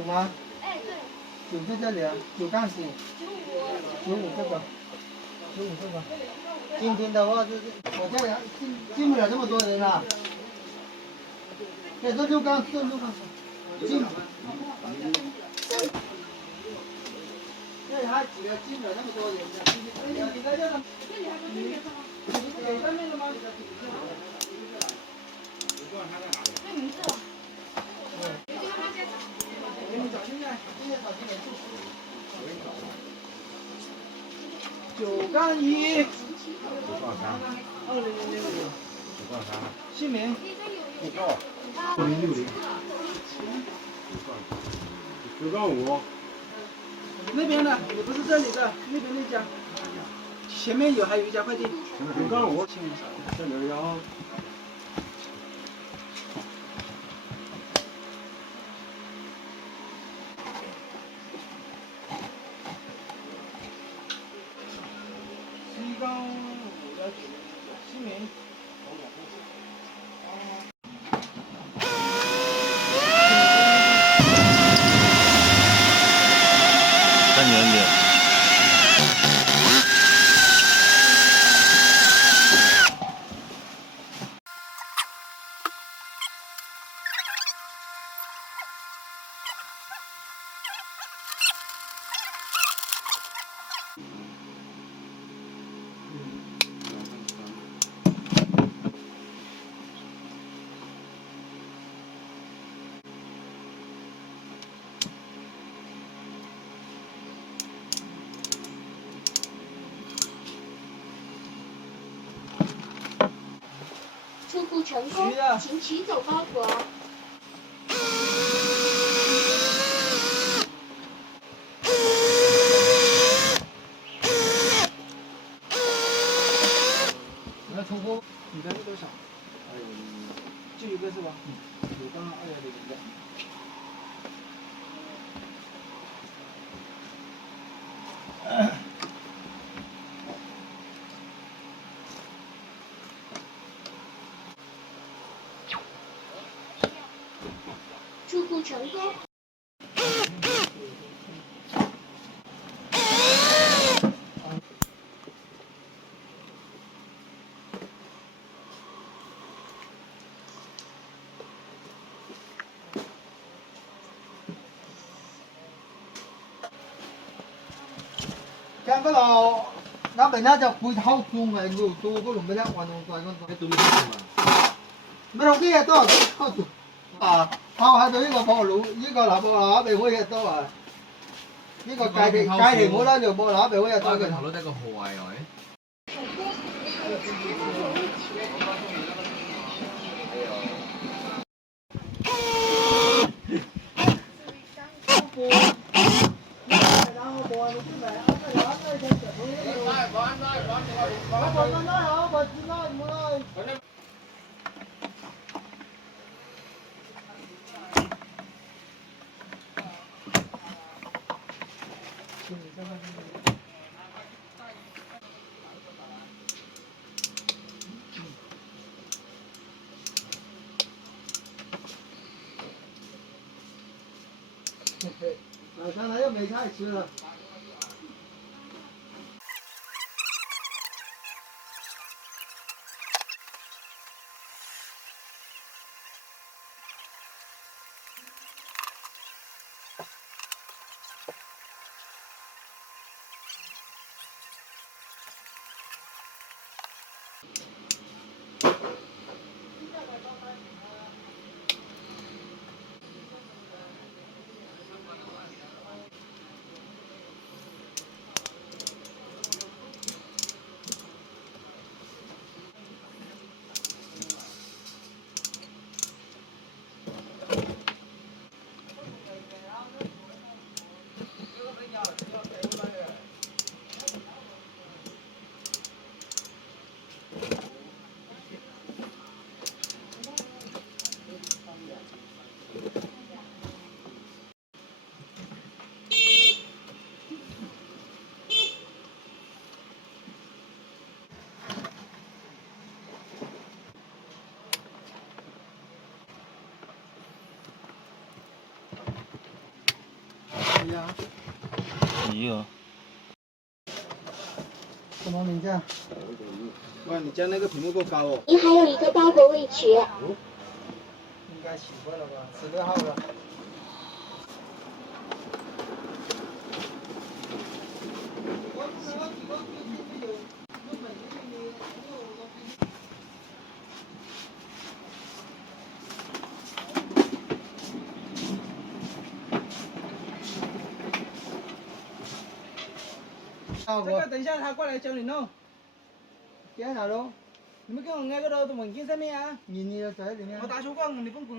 酒吗？哎，对。酒在这里啊，酒干洗。95这个。95这个。今天的话就是我这里进不了这么多人啊。对，这6缸，这6缸。进。这里还几个进不了那么多人的。你在这呢？这里还不对面吗？你不给上面的吗？那名字啊？给你找现在找几点住？9杠1。9杠3。2000。9杠3。姓名？不告。5060。9杠5。那边的，也不是这里的，那边那家。前面还有一家快递。9杠5。这留一下啊。7杠5的姓名。看远点。出库成功，请取走包裹。你要出货？你的是多少？210。就一个是吧？9杠210的。出库成功。咁嗰度那邊咧就會偷中嘅，要做嗰度咩咧？運動櫃嗰度。做咩嘛？咩東西都偷中啊！偷喺度呢個博佬，呢個嗱博佬俾我嘢多啊！呢個界定我啦，就博佬俾我嘢多嘅。頭腦得個號係咪？上来又没菜吃了。对呀。一个。什么名字？哇，你家那个屏幕够高哦。您还有一个包裹未取。应该取过了吧？16号了。这个等一下他过来教你弄。在哪弄？你们跟我挨个都门禁上面啊？你在里面。我打手光，你不滚。